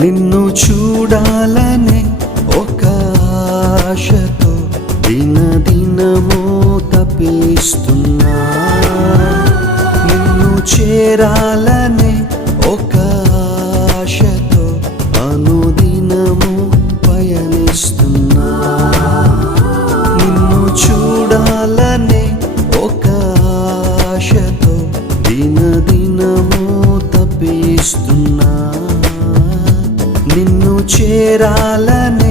నిన్ను చూడాలనే ఒక ఆశతో దినదినము తపిస్తున్నా. నిన్ను చేరాలనే ఒక ఆశతో అనుదినము పయనిస్తున్నా. నిన్ను చూడాలనే ఒక ఆశతో దినదినము తపిస్తున్నా. నిన్ను చేరాలని